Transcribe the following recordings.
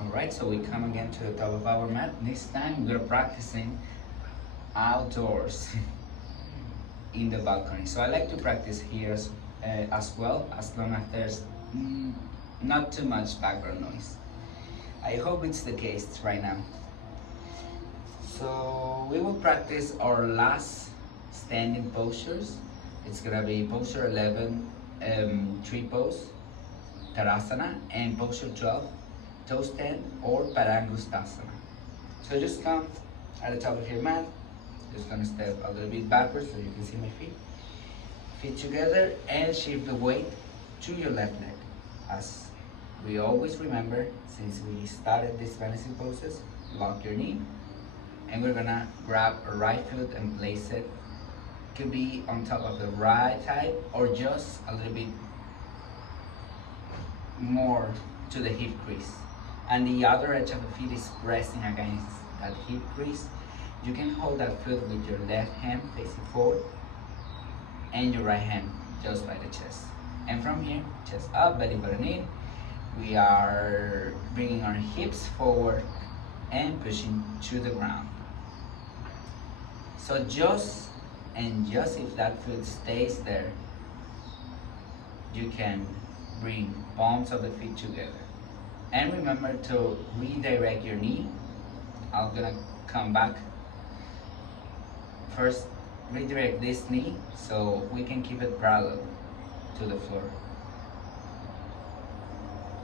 Alright, so we come again to the top of our mat. This time we're practicing outdoors in the balcony. So I like to practice here as well, as long as there's not too much background noise. I hope it's the case right now. So we will practice our last standing postures. It's gonna be posture 11, tree pose, Tadasana, and posture 12, toe stand or Parangustasana. So just come at the top of your mat. Just gonna step a little bit backwards so you can see my feet. Feet together and shift the weight to your left leg. As we always remember, since we started these balancing poses, lock your knee. And we're gonna grab a right foot and place it. Could be on top of the right thigh or just a little bit more to the hip crease. And the other edge of the feet is pressing against that hip crease. You can hold that foot with your left hand facing forward and your right hand just by the chest. And from here, chest up, belly button in. We are bringing our hips forward and pushing to the ground. So just if that foot stays there, you can bring palms of the feet together. And remember to redirect your knee. I'm gonna come back. First, redirect this knee so we can keep it parallel to the floor.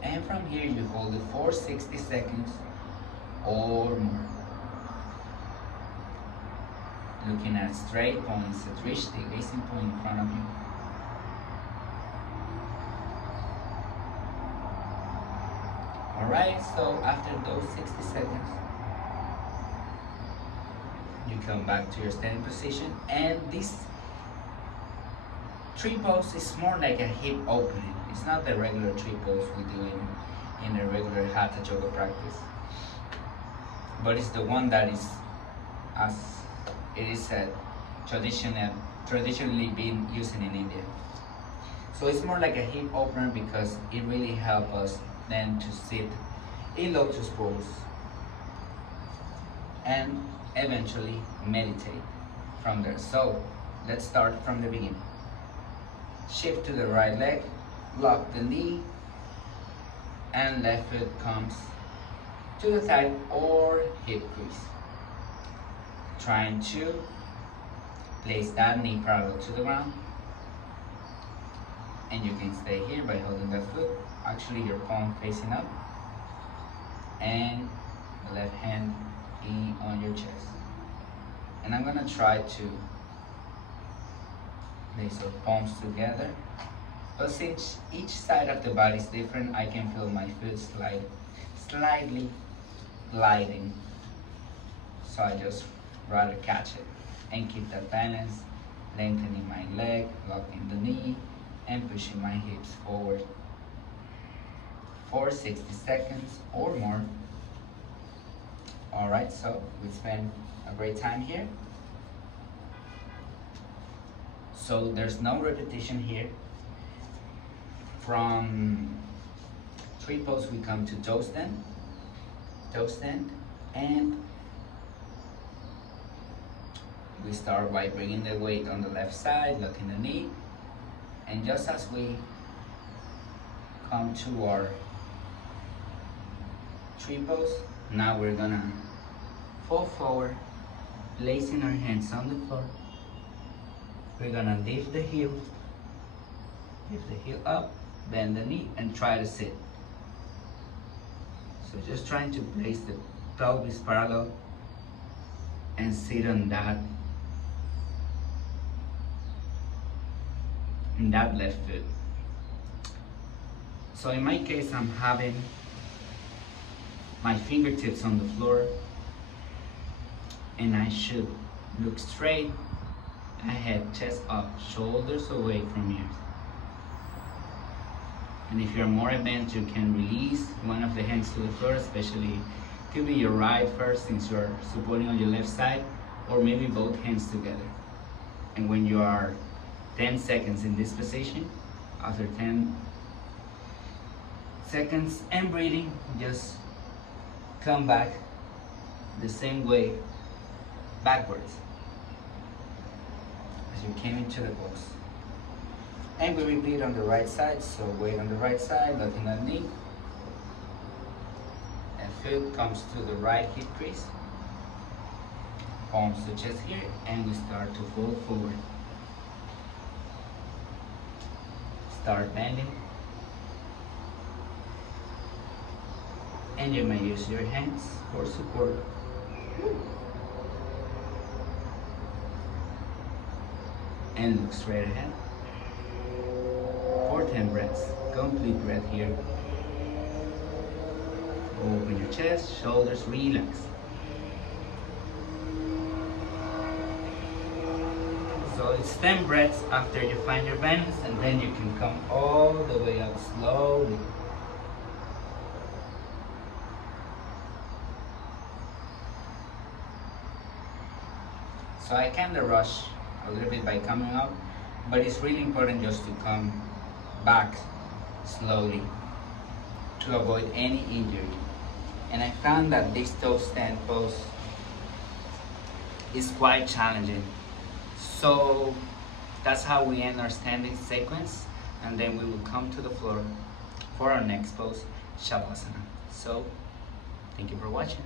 And from here, you hold it for 60 seconds or more. Looking at straight points that reach the gazing point in front of you. Alright, so after those 60 seconds, you come back to your standing position, and this tree pose is more like a hip opening. It's not the regular tree pose we do in a regular hatha yoga practice, but it's the one that is, as it is traditionally been used in India. So it's more like a hip opener because it really helps us then to sit in lotus pose and eventually meditate from there. So let's start from the beginning. Shift to the right leg, lock the knee, and left foot comes to the thigh or hip crease. Trying to place that knee parallel to the ground, and you can stay here by holding that foot, actually your palm facing up, and the left hand in on your chest. And I'm gonna try to place our palms together, but since each side of the body is different, I can feel my foot slightly gliding, so I just rather catch it and keep that balance, lengthening my leg, locking the knee, and pushing my hips forward for 60 seconds or more. Alright, so we spent a great time here. So there's no repetition here. From tree pose we come to toe stand, and we start by bringing the weight on the left side, locking the knee, and just as we come to our tree pose, now we're gonna fall forward, placing our hands on the floor. We're gonna lift the heel up, bend the knee, and try to sit. So just trying to place the pelvis parallel and sit on that left foot. So in my case, I'm having my fingertips on the floor, and I should look straight ahead, chest up, shoulders away from ears. And if you're more advanced, you can release one of the hands to the floor, especially could be your right first since you're supporting on your left side, or maybe both hands together. And when you are 10 seconds in this position, after 10 seconds and breathing, just come back the same way backwards as you came into the pose. And we repeat on the right side, so weight on the right side, looking at knee. And foot comes to the right hip crease. Palms to chest here, and we start to fold forward. Start bending. And you may use your hands for support. And look straight ahead. For 10 breaths. Complete breath here. Open your chest, shoulders, relax. So it's 10 breaths after you find your balance, and then you can come all the way up slowly. So I kind of rush a little bit by coming up, but it's really important just to come back slowly to avoid any injury. And I found that this toe stand pose is quite challenging. So that's how we end our standing sequence, and then we will come to the floor for our next pose, Shavasana. So thank you for watching.